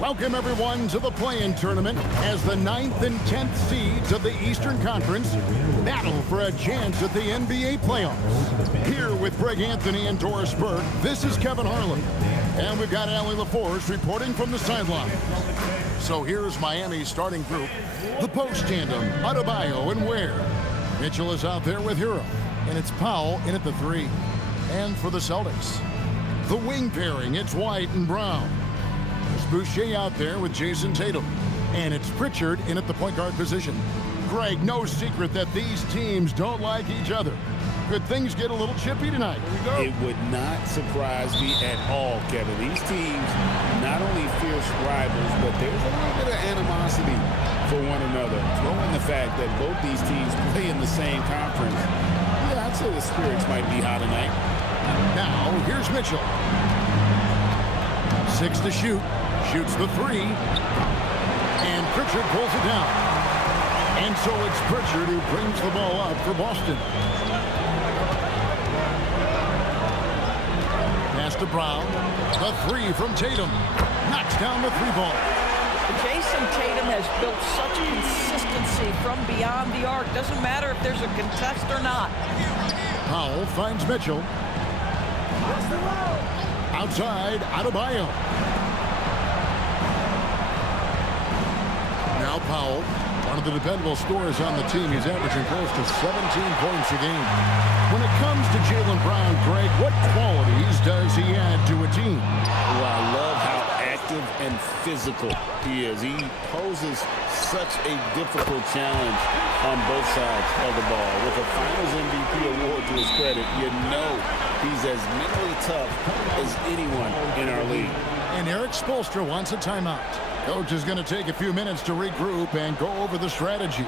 Welcome, everyone, to the play-in tournament as the 9th and 10th seeds of the Eastern Conference battle for a chance at the NBA playoffs. Here with Greg Anthony and Doris Burke, this is Kevin Harlan. And we've got Allie LaForce reporting from the sideline. So here's Miami's starting group. The post tandem, Adebayo and Ware. Mitchell is out there with Hero. And it's Powell in at the 3. And for the Celtics, the wing pairing, it's White and Brown. Boucher out there with Jason Tatum. And it's Pritchard in at the point guard position. Greg, no secret that these teams don't like each other. Could things get a little chippy tonight? Here we go. It would not surprise me at all, Kevin. These teams not only fierce rivals, but there's a little bit of animosity for one another. Throw in the fact that both these teams play in the same conference. Yeah, I'd say the spirits might be high tonight. Now, here's Mitchell. 6 to shoot. Shoots the 3, and Pritchard pulls it down. And so it's Pritchard who brings the ball up for Boston. Pass to Brown. The 3 from Tatum. Knocks down the 3-ball. Jason Tatum has built such consistency from beyond the arc. Doesn't matter if there's a contest or not. Powell finds Mitchell. Outside, Adebayo. Now Powell, one of the dependable scorers on the team. He's averaging close to 17 points a game. When it comes to Jaylen Brown, Greg, what qualities does he add to a team? Well, I love how active and physical he is. He poses such a difficult challenge on both sides of the ball. With a Finals MVP award to his credit, you know he's as mentally tough as anyone in our league. And Eric Spoelstra wants a timeout. Coach is going to take a few minutes to regroup and go over the strategy.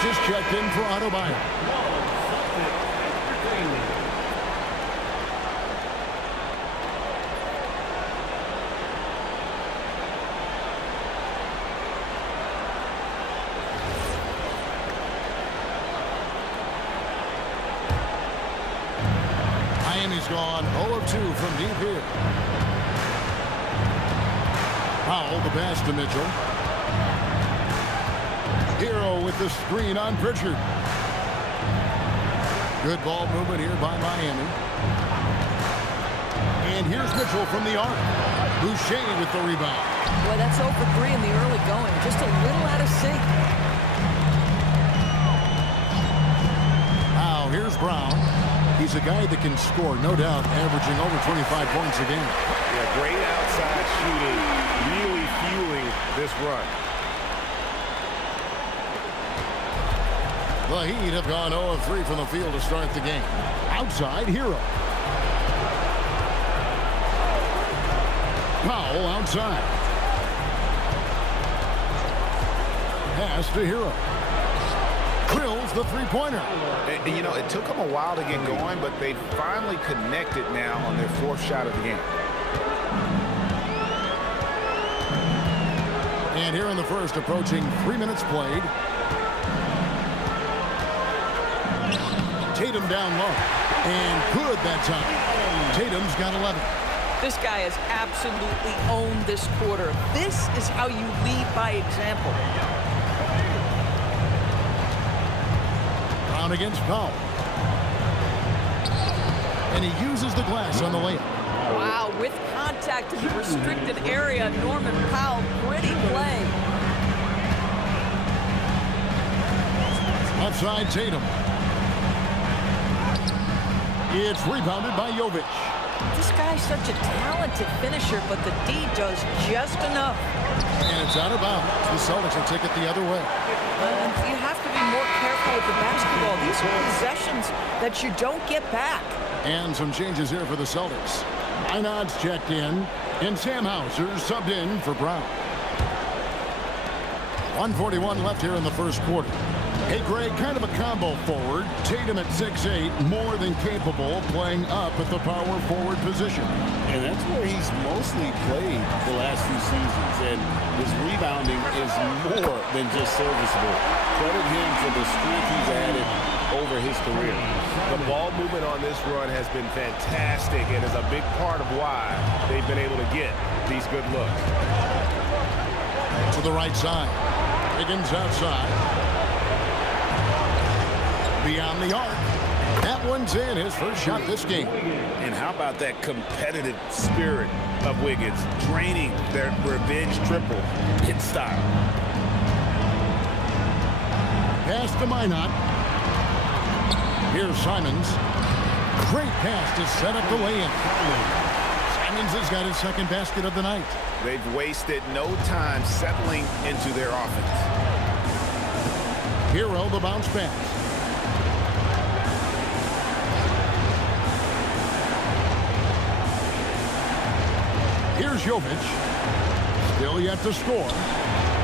Just checked in for Adebayo. Miami's gone 0 of 2 from deep here. Powell, the pass to Mitchell. Hero with the screen on Pritchard. Good ball movement here by Miami. And here's Mitchell from the arc. Boucher with the rebound. Boy, that's 0 for 3 in the early going. Just a little out of sync. Now here's Brown. He's a guy that can score, no doubt, averaging over 25 points a game. Yeah, great outside shooting, really fueling this run. The Heat have gone 0 of 3 from the field to start the game. Outside, Hero. Powell outside. Pass to Hero. Drills the three-pointer. And, you know, it took them a while to get going, but they finally connected now on their 4th shot of the game. And here in the first, approaching 3 minutes played. Tatum down low. And good that time. Tatum's got 11. This guy has absolutely owned this quarter. This is how you lead by example. Brown against Powell. And he uses the glass on the layup. Wow, with contact in the restricted area, Norman Powell, pretty play. Outside Tatum. It's rebounded by Jovic. This guy's such a talented finisher, but the D does just enough. And it's out of bounds. The Celtics will take it the other way. You have to be more careful with the basketball. These are possessions that you don't get back. And some changes here for the Celtics. Einad's checked in, and Sam Hauser subbed in for Brown. 1:41 left here in the first quarter. Hey, Greg, kind of a combo forward. Tatum at 6'8", more than capable, playing up at the power forward position. And that's where he's mostly played the last few seasons. And his rebounding is more than just serviceable. Credit him for the strength he's added over his career. The ball movement on this run has been fantastic and is a big part of why they've been able to get these good looks. To the right side. Higgins outside. Beyond the arc. That one's in, his first shot this game. And how about that competitive spirit of Wiggins, draining their revenge triple in style. Pass to Minot. Here's Simons. Great pass to set up the lay-in. Simons has got his second basket of the night. They've wasted no time settling into their offense. Hero the bounce pass. Here's Jovic. Still yet to score.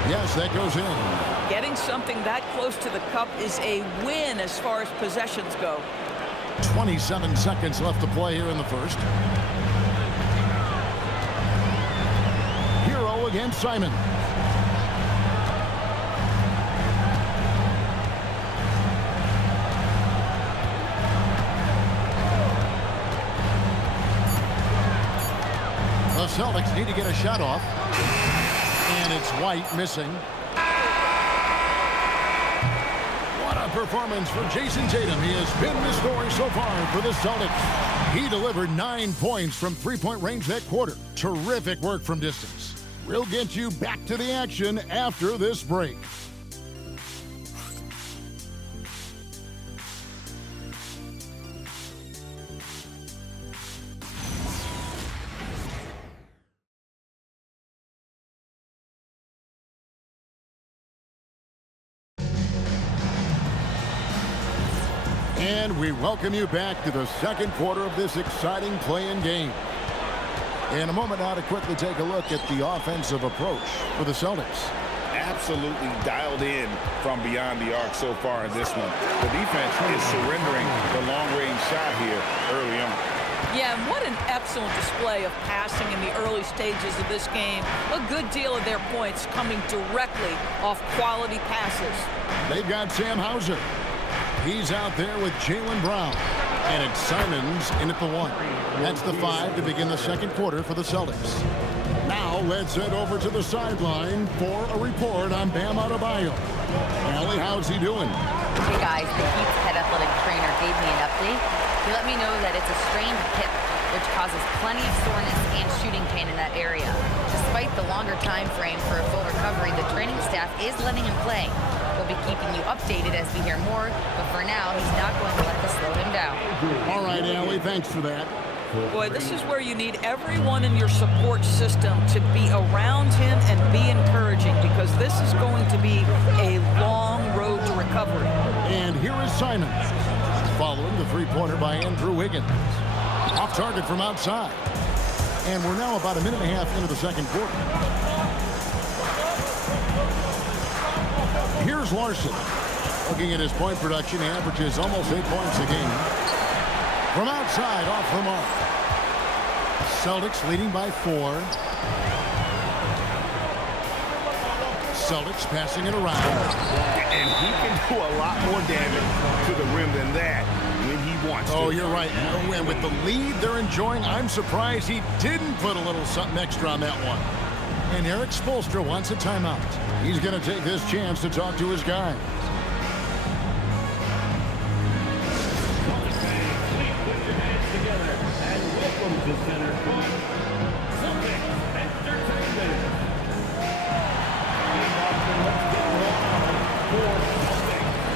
Yes, that goes in. Getting something that close to the cup is a win as far as possessions go. 27 seconds left to play here in the first. Hero against Simon. The Celtics need to get a shot off. And it's White missing. What a performance for Jason Tatum. He has been the story so far for the Celtics. He delivered 9 points from three-point range that quarter. Terrific work from distance. We'll get you back to the action after this break. And we welcome you back to the second quarter of this exciting play-in game. In a moment now to quickly take a look at the offensive approach for the Celtics. Absolutely dialed in from beyond the arc so far in this one. The defense is surrendering the long-range shot here early on. Yeah, and what an excellent display of passing in the early stages of this game. A good deal of their points coming directly off quality passes. They've got Sam Hauser. He's out there with Jaylen Brown. And it's Simons in at the 1. That's the 5 to begin the second quarter for the Celtics. Now let's head over to the sideline for a report on Bam Adebayo. Allie, how's he doing? Hey guys, the Heat's head athletic trainer gave me an update. He let me know that it's a strained hip, which causes plenty of soreness and shooting pain in that area. Despite the longer time frame for a full recovery, the training staff is letting him play. We'll be keeping you updated as we hear more, but for now, he's not going to let this slow him down. All right, Allie, thanks for that. Boy, this is where you need everyone in your support system to be around him and be encouraging, because this is going to be a long road to recovery. And here is Simons, following the three-pointer by Andrew Wiggins. Off target from outside. And we're now about a minute and a half into the second quarter. Here's Larson. Looking at his point production, he averages almost 8 points a game. From outside, off the mark. Celtics leading by 4. Celtics passing it around. And he can do a lot more damage to the rim than that when he wants to. Oh, you're right. And with the lead they're enjoying, I'm surprised he didn't put a little something extra on that one. And Eric Spoelstra wants a timeout. He's going to take this chance to talk to his guys. Put your hands together and welcome to Center Court, Celtics Entertainment. Let's get wild for Celtics Entertainment.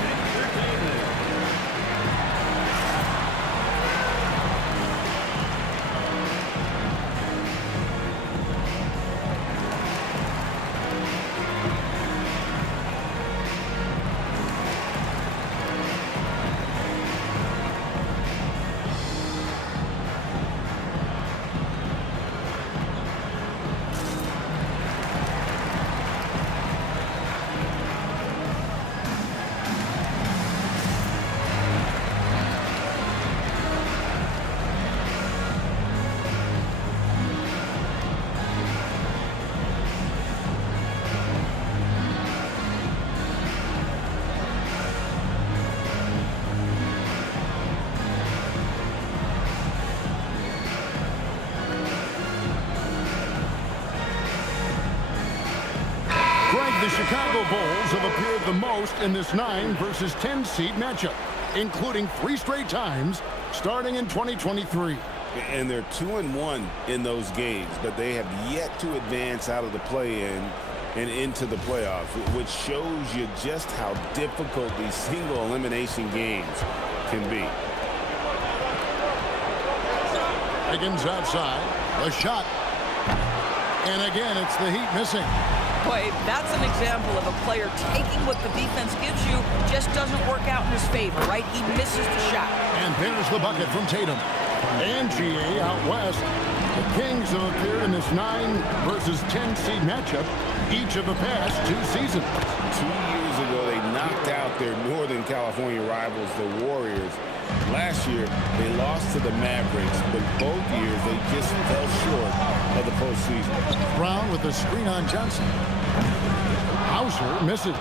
The Chicago Bulls have appeared the most in this 9 versus 10 seed matchup, including 3 straight times starting in 2023. And they're 2-1 in those games, but they have yet to advance out of the play-in and into the playoffs, which shows you just how difficult these single elimination games can be. Higgins outside, a shot, and again it's the Heat missing. Boy, that's an example of a player taking what the defense gives you, just doesn't work out in his favor, right? He misses the shot. And there's the bucket from Tatum. And GA out west. The Kings have appeared in this 9 versus 10 seed matchup each of the past 2 seasons. 2 years ago, they knocked out their Northern California rivals, the Warriors. Last year, they lost to the Mavericks, but both years they just fell short of the postseason. Brown with the screen on Johnson. Hauser misses.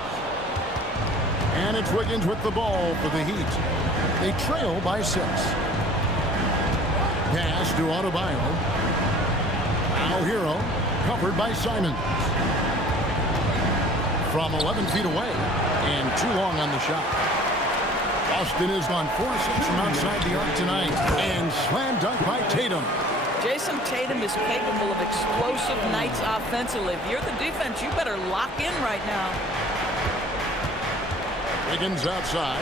And it's Wiggins with the ball for the Heat. They trail by 6. Pass to Adebayo. Now Hero, covered by Simons. From 11 feet away, and too long on the shot. Austin has gone 4-6 from outside the arc tonight, and slam dunk by Tatum. Jason Tatum is capable of explosive nights offensively. If you're the defense, you better lock in right now. Wiggins outside.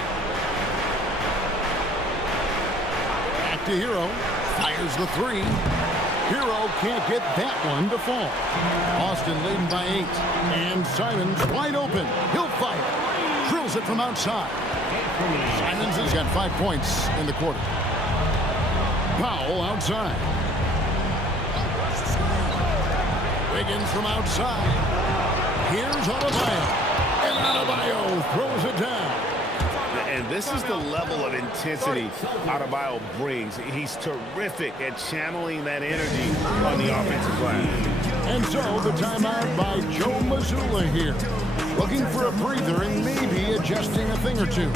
Back to Hero. Fires the 3. Hero can't get that one to fall. Austin leading by 8. And Simons wide open. He'll fire. Drills it from outside. Simons has got 5 points in the quarter. Powell outside. Wiggins from outside. Here's Adebayo. And Adebayo throws it down. And this is the level of intensity Adebayo brings. He's terrific at channeling that energy on the offensive glass. And so the timeout by Joe Mazzulla here. Looking for a breather and maybe adjusting a thing or two.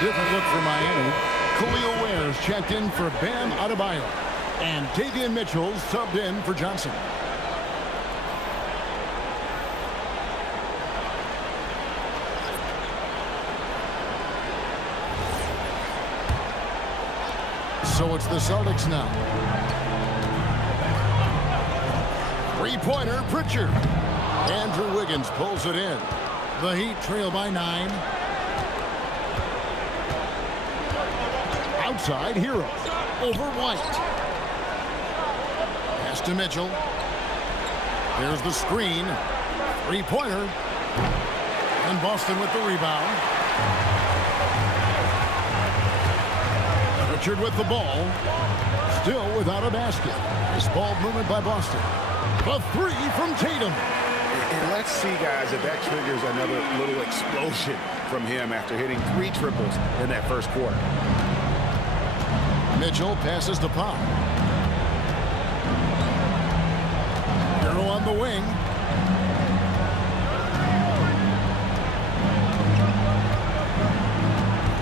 Different look for Miami. Khalil Ware's checked in for Bam Adebayo. And Davion Mitchell subbed in for Johnson. So it's the Celtics now. Three-pointer, Pritchard. Andrew Wiggins pulls it in. The Heat trail by 9. Outside, Hero. Over White. Pass to Mitchell. There's the screen. Three-pointer. And Boston with the rebound. Pritchard with the ball. Still without a basket. This ball movement by Boston. A three from Tatum. And let's see, guys, if that triggers another little explosion from him after hitting 3 triples in that first quarter. Mitchell passes to Pop. Hero on the wing.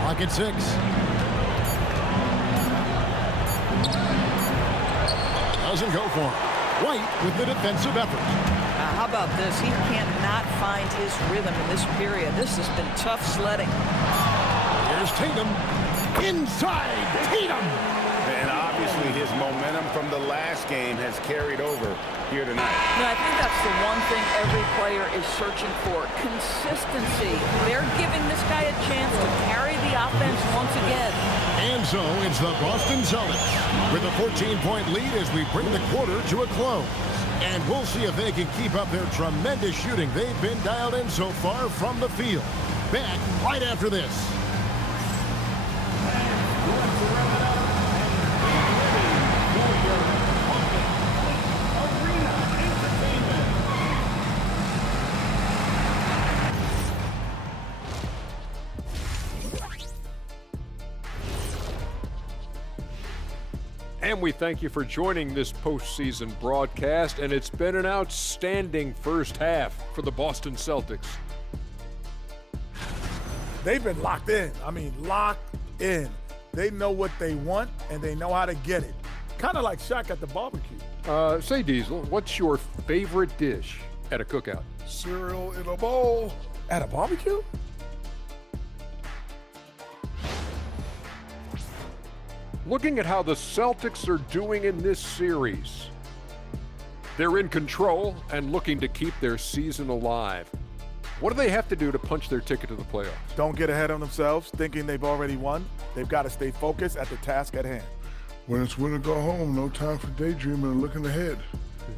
Clock at 6. Doesn't go for him. White with the defensive effort. How about this? He cannot find his rhythm in this period. This has been tough sledding. Here's Tatum. Inside Tatum. And obviously his momentum from the last game has carried over here tonight. I think that's the one thing every player is searching for. Consistency. They're giving this guy a chance to carry the offense once again. And so it's the Boston Celtics with a 14-point lead as we bring the quarter to a close. And we'll see if they can keep up their tremendous shooting they've been dialed in so far from the field. Back right after this. And we thank you for joining this postseason broadcast, and it's been an outstanding first half for the Boston Celtics. They've been locked in. I mean, locked in. They know what they want, and they know how to get it. Kind of like Shaq at the barbecue. Say, Diesel, what's your favorite dish at a cookout? Cereal in a bowl. At a barbecue? Looking at how the Celtics are doing in this series, they're in control and looking to keep their season alive. What do they have to do to punch their ticket to the playoffs? Don't get ahead of themselves thinking they've already won. They've got to stay focused at the task at hand. When it's win or go home, no time for daydreaming and looking ahead.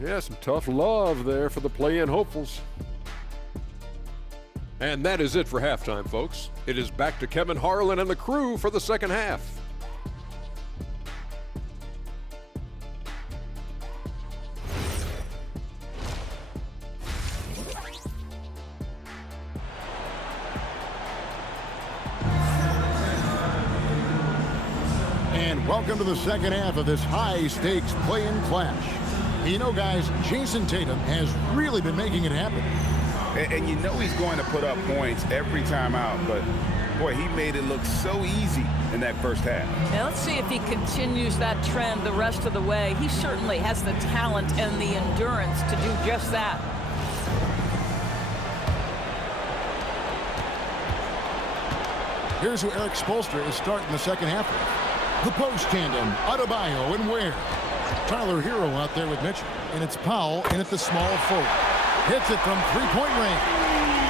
Yeah, some tough love there for the play-in hopefuls. And that is it for halftime, folks. It is back to Kevin Harlan and the crew for the second half. And welcome to the second half of this high-stakes play-in clash. You know, guys, Jason Tatum has really been making it happen. And you know he's going to put up points every time out, but boy, he made it look so easy in that first half. Now let's see if he continues that trend the rest of the way. He certainly has the talent and the endurance to do just that. Here's who Eric Spoelstra is starting the second half with. The post tandem, Adebayo and Ware. Tyler Hero out there with Mitchell. And it's Powell in at the small forward. Hits it from three-point range.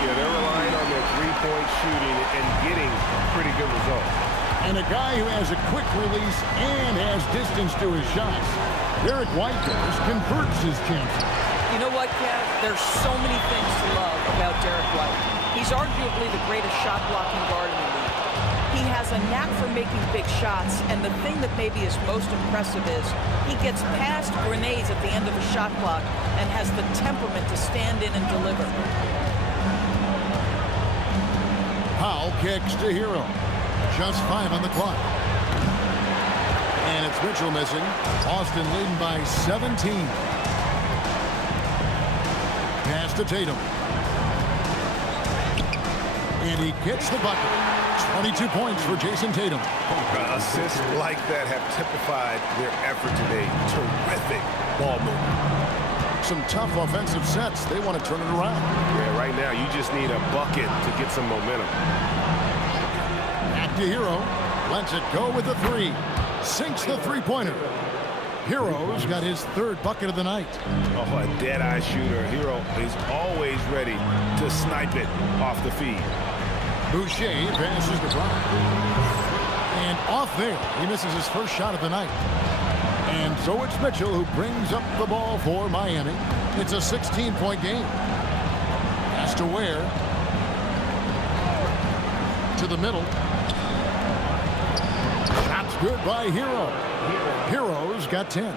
Yeah, they're relying on their three-point shooting and getting pretty good results. And a guy who has a quick release and has distance to his shots. Derek White converts his chances. You know what, Kev? There's so many things to love about Derek White. He's arguably the greatest shot-blocking guard in the league. He has a knack for making big shots, and the thing that maybe is most impressive is he gets past grenades at the end of a shot clock and has the temperament to stand in and deliver. Powell kicks to Hero. Just 5 on the clock. And it's Mitchell missing. Boston leading by 17. Pass to Tatum. And he gets the bucket. 22 points for Jason Tatum. Assists like that have typified their effort today. Terrific ball movement. Some tough offensive sets. They want to turn it around. Yeah, right now you just need a bucket to get some momentum. Back to Hero. Lets it go with the three. Sinks the three-pointer. Hero's got his third bucket of the night. Oh, a dead-eye shooter. Hero is always ready to snipe it off the feed. Boucher passes to Brown. And off there, he misses his first shot of the night. And so it's Mitchell who brings up the ball for Miami. It's a 16-point game. Pass to Ware. To the middle. Shot's good by Hero. Hero's got 10.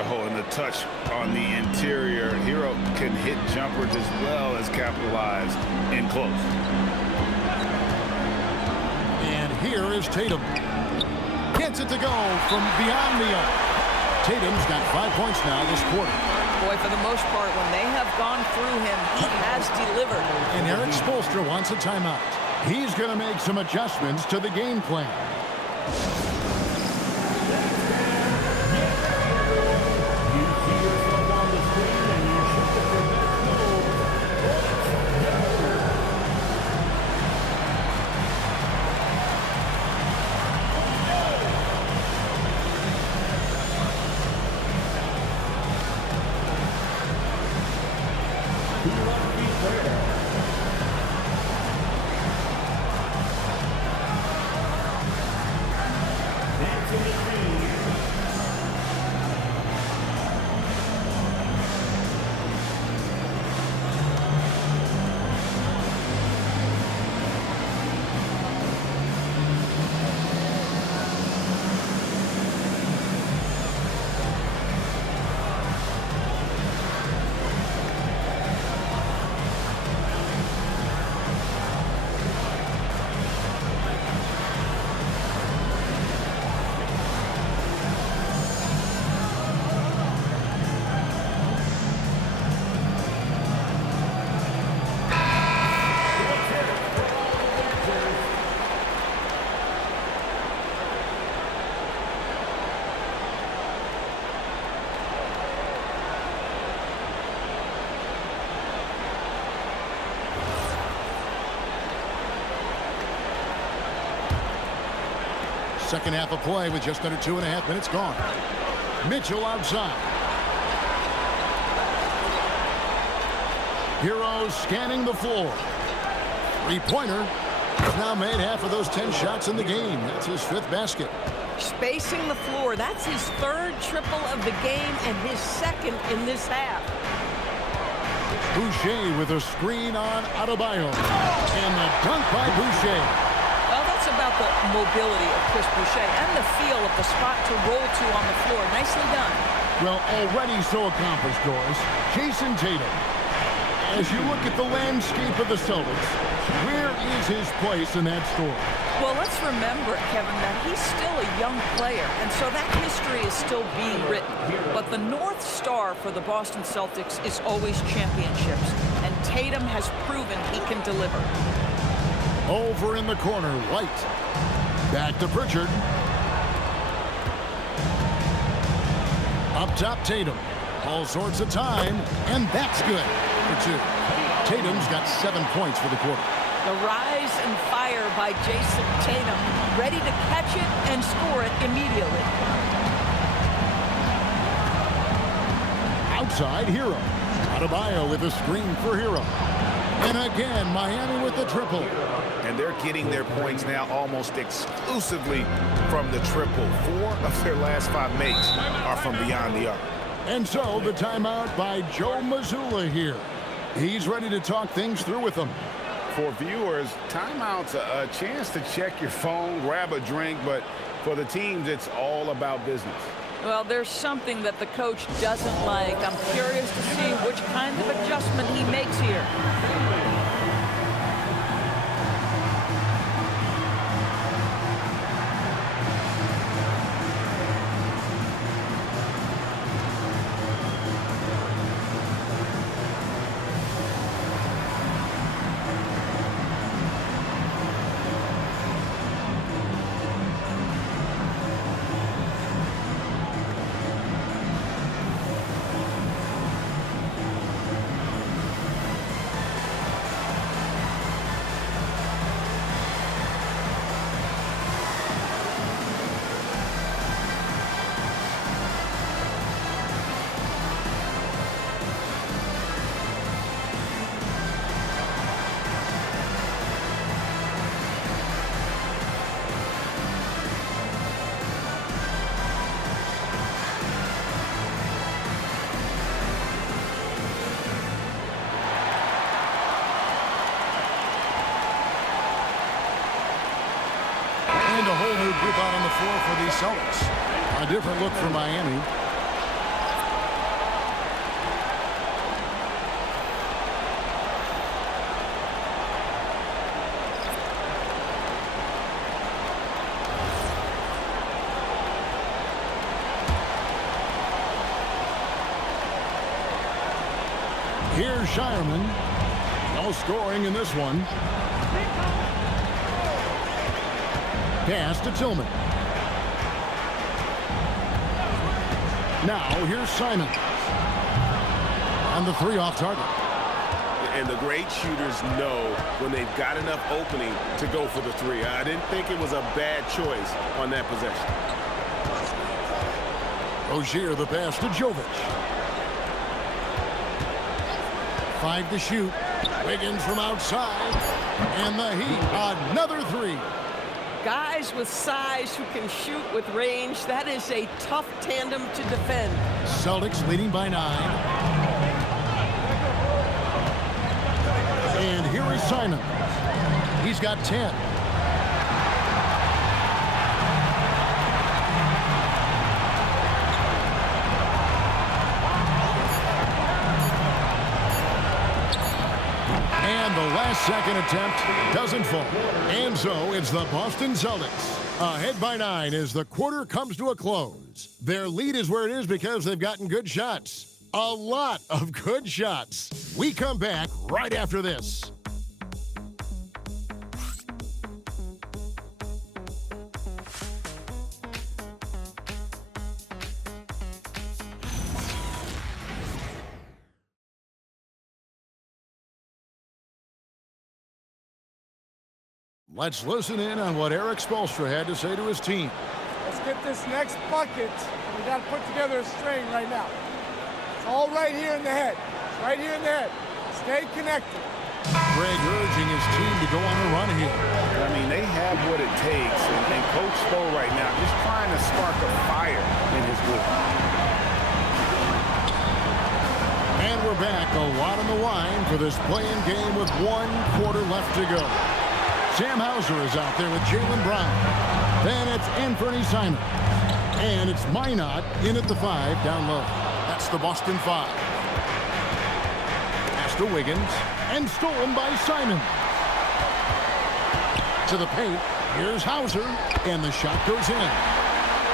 Oh, and the touch on the interior. Hero can hit jumpers as well as capitalize in close. And here is Tatum. Gets it to go from beyond the arc. Tatum's got 5 points now this quarter. Boy, for the most part, when they have gone through him, he has delivered. And Eric Spoelstra wants a timeout. He's going to make some adjustments to the game plan. Second half of play with just under 2.5 minutes gone. Mitchell outside. Hero scanning the floor. Three-pointer. He's now made half of those 10 shots in the game. That's his 5th basket. Spacing the floor. That's his 3rd triple of the game and his 2nd in this half. Boucher with a screen on Adebayo. And the dunk by Boucher. Well, that's about the mobility of Chris Boucher and the feel of the spot to roll to on the floor. Nicely done. Well, already so accomplished, Doris. Jason Tatum. As you look at the landscape of the Celtics, where is his place in that story? Well, let's remember, Kevin, that he's still a young player, and so that history is still being written. But the North Star for the Boston Celtics is always championships, and Tatum has proven he can deliver. Over in the corner, White. Back to Pritchard. Up top, Tatum. All sorts of time, and that's good for 2. Tatum's got 7 points for the quarter. The rise and fire by Jason Tatum, ready to catch it and score it immediately. Outside, Hero. Adebayo with a screen for Hero. And again, Miami with the triple. And they're getting their points now almost exclusively from the triple. 4 of their last 5 makes are from beyond the arc. And so the timeout by Joe Mazzulla here. He's ready to talk things through with them. For viewers, timeout's a chance to check your phone, grab a drink, but for the teams, it's all about business. Well, there's something that the coach doesn't like. I'm curious to see which kind of adjustment he makes here. group out on the floor for the Celtics. A different look for Miami. Here's Shireman. No scoring in this one. Pass to Tillman. Now here's Simon. And the three off target. And the great shooters know when they've got enough opening to go for the three. I didn't think it was a bad choice on that possession. Rozier the pass to Jovic. 5 to shoot. Wiggins from outside. And the Heat, another three. Guys with size who can shoot with range, that is a tough tandem to defend. Celtics leading by 9. And here is Simon. He's got 10. And the last second attempt doesn't fall. And so it's the Boston Celtics ahead by 9 as the quarter comes to a close. Their lead is where it is because they've gotten good shots. A lot of good shots. We come back right after this. Let's listen in on what Eric Spoelstra had to say to his team. Let's get this next bucket. We got to put together a string right now. It's all right here in the head. It's right here in the head. Stay connected. Greg urging his team to go on a run here. I mean, they have what it takes. And Coach Spo right now just trying to spark a fire in his group. And we're back. A lot on the line for this play-in game with 1 quarter left to go. Sam Hauser is out there with Jaylen Brown. Then it's Anthony Simon. And it's Minot in at the 5 down low. That's the Boston 5. Pass to Wiggins. And stolen by Simon. To the paint. Here's Hauser. And the shot goes in.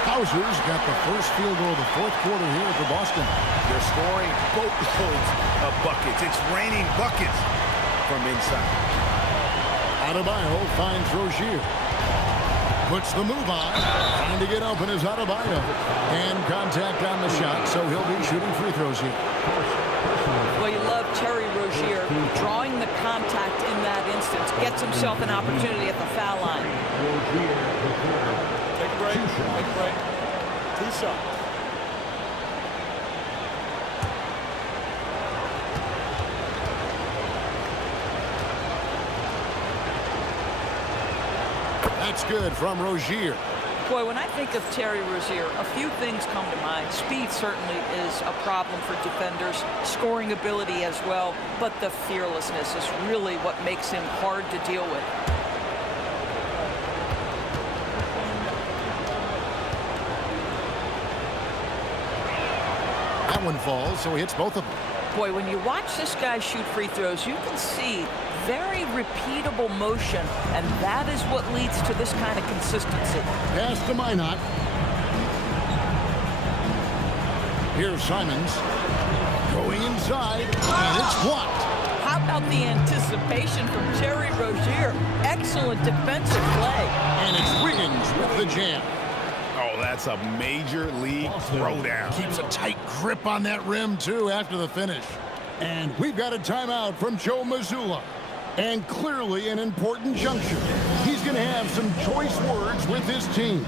Hauser's got the first field goal of the 4th quarter here for Boston. They're scoring boatloads of buckets. It's raining buckets from inside. Adebayo finds Rozier. Puts the move on. Trying to get open is Adebayo. And contact on the shot, so he'll be shooting free throws here. Well, you love Terry Rozier drawing the contact in that instance. Gets himself an opportunity at the foul line. Take a break. Take a break. 2 shots. That's good from Rozier. Boy, when I think of Terry Rozier, a few things come to mind. Speed certainly is a problem for defenders, scoring ability as well, but the fearlessness is really what makes him hard to deal with. That one falls, so he hits both of them. Boy, when you watch this guy shoot free throws, you can see very repeatable motion, and that is what leads to this kind of consistency. Pass to Minot. Here's Simons. Going inside, and it's blocked. How about the anticipation from Terry Rozier? Excellent defensive play. And it's Wiggins with the jam. Oh, that's a major league throwdown. Keeps a tight grip on that rim, too, after the finish. And we've got a timeout from Joe Mazzulla. And clearly an important juncture. He's going to have some choice words with his team.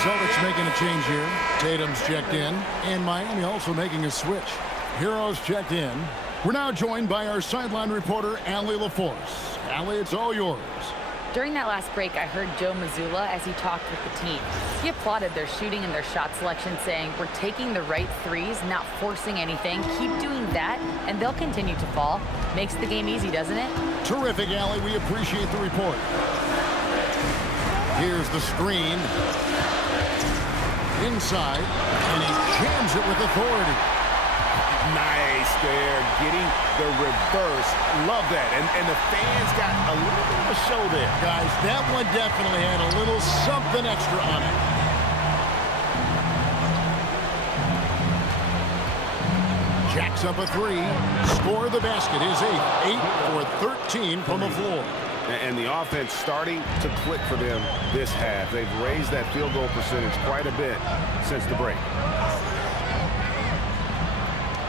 Celtics making a change here. Tatum's checked in, and Miami also making a switch. Heroes checked in. We're now joined by our sideline reporter, Allie LaForce. Allie, it's all yours. During that last break, I heard Joe Mazzulla as he talked with the team. He applauded their shooting and their shot selection, saying, "We're taking the right threes, not forcing anything. Keep doing that, and they'll continue to fall." Makes the game easy, doesn't it? Terrific, Allie. We appreciate the report. Here's the screen. Inside, and he jams it with authority. Nice there, getting the reverse. Love that. And the fans got a little bit of a show there. Guys, that one definitely had a little something extra on it. Jacks up a three. Score the basket. His eighth. 8 for 13 from the floor. And the offense starting to click for them this half. They've raised that field goal percentage quite a bit since the break.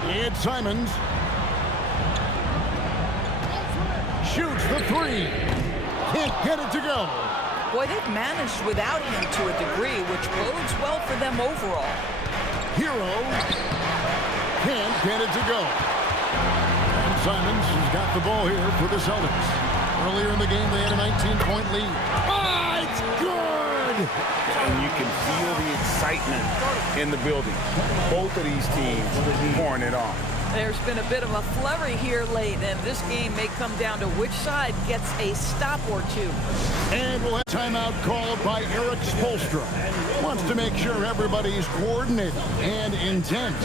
Ed Simons shoots the three. Can't get it to go. Boy, they've managed without him to a degree, which bodes well for them overall. Hero can't get it to go. And Simons has got the ball here for the Celtics. Earlier in the game, they had a 19-point lead. Ah, it's good! And you can feel the excitement in the building. Both of these teams pouring it on. There's been a bit of a flurry here late, and this game may come down to which side gets a stop or two. And we'll have timeout called by Eric Spoelstra. Wants to make sure everybody's coordinated and intent.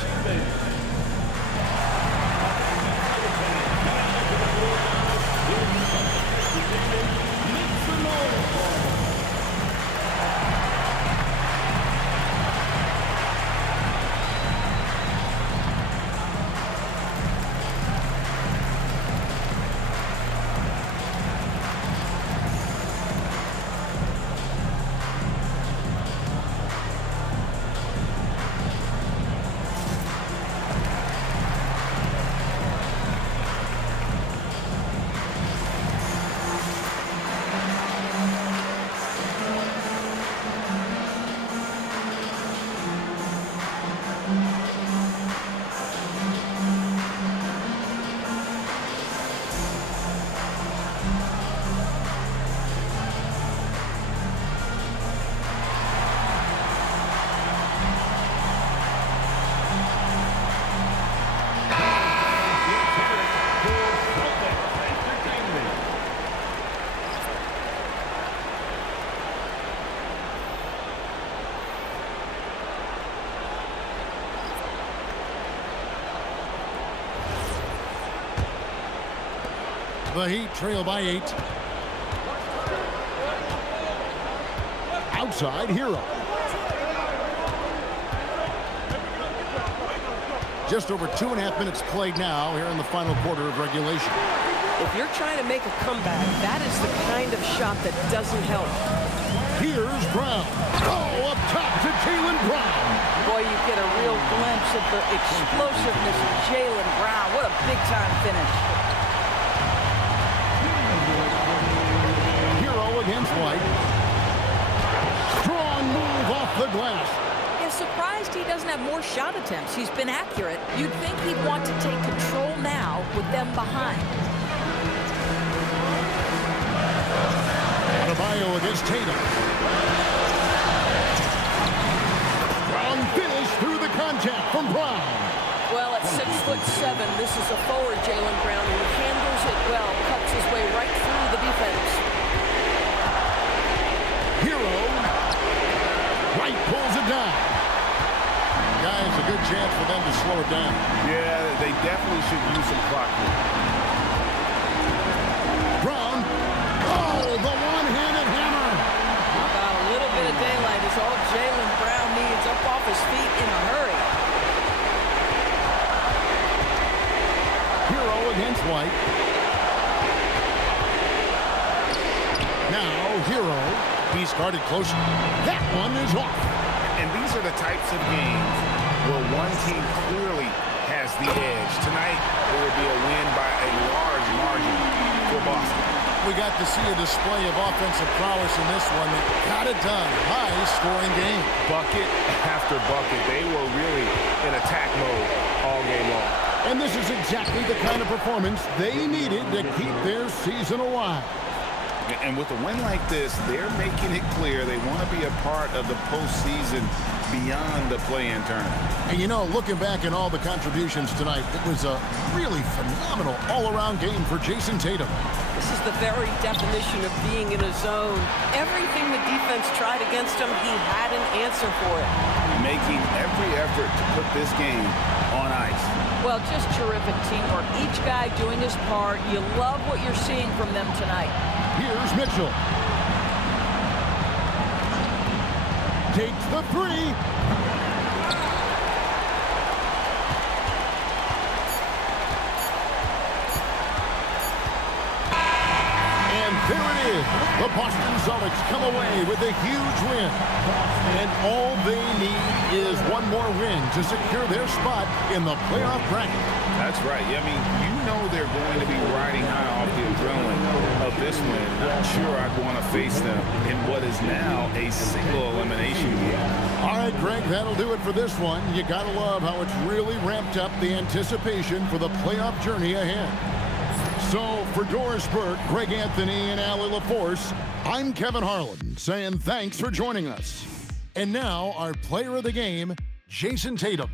The Heat trail by 8. Outside, Hero. Just over 2.5 minutes played now here in the final quarter of regulation. If you're trying to make a comeback, that is the kind of shot that doesn't help. Here's Brown. Oh, up top to Jaylen Brown. Boy, you get a real glimpse of the explosiveness of Jaylen Brown. What a big-time finish. Against White. Strong move off the glass. Yeah, surprised he doesn't have more shot attempts. He's been accurate. You'd think he'd want to take control now with them behind. Adebayo against Tatum. Brown finish through the contact from Brown. Well, at 6'7", this is a forward Jaylen Brown who handles it well, cuts his way right through the defense. Hero. White pulls it down. Guys, a good chance for them to slow it down. Yeah, they definitely should use some clock here. Brown. Oh, the one-handed hammer. How about a little bit of daylight is all Jaylen Brown needs up off his feet in a hurry. Hero against White. Now, Hero. He's started closer. That one is off. And these are the types of games where one team clearly has the edge. Tonight, it would be a win by a large margin for Boston. we got to see a display of offensive prowess in this one that got it done. High-scoring game. Bucket after bucket. They were really in attack mode all game long. And this is exactly the kind of performance they needed to keep their season alive. And with a win like this, they're making it clear they want to be a part of the postseason beyond the play-in tournament. And you know, looking back at all the contributions tonight, it was a really phenomenal all-around game for Jason Tatum. This is the very definition of being in a zone. Everything the defense tried against him, he had an answer for it. Making every effort to put this game on ice. Well, just terrific teamwork. Each guy doing his part. You love what you're seeing from them tonight. Here's Mitchell. Takes the three. And there it is. The Boston Celtics come away with a huge win. And all they need is one more win to secure their spot in the playoff bracket. That's right. I mean, you know they're going to be riding high off the adrenaline of this win. Not sure I'd want to face them in what is now a single elimination game. All right, Greg, that'll do it for this one. You gotta love how it's really ramped up the anticipation for the playoff journey ahead. So for Doris Burke, Greg Anthony, and Allie LaForce, I'm Kevin Harlan saying thanks for joining us. And now our player of the game, Jason Tatum.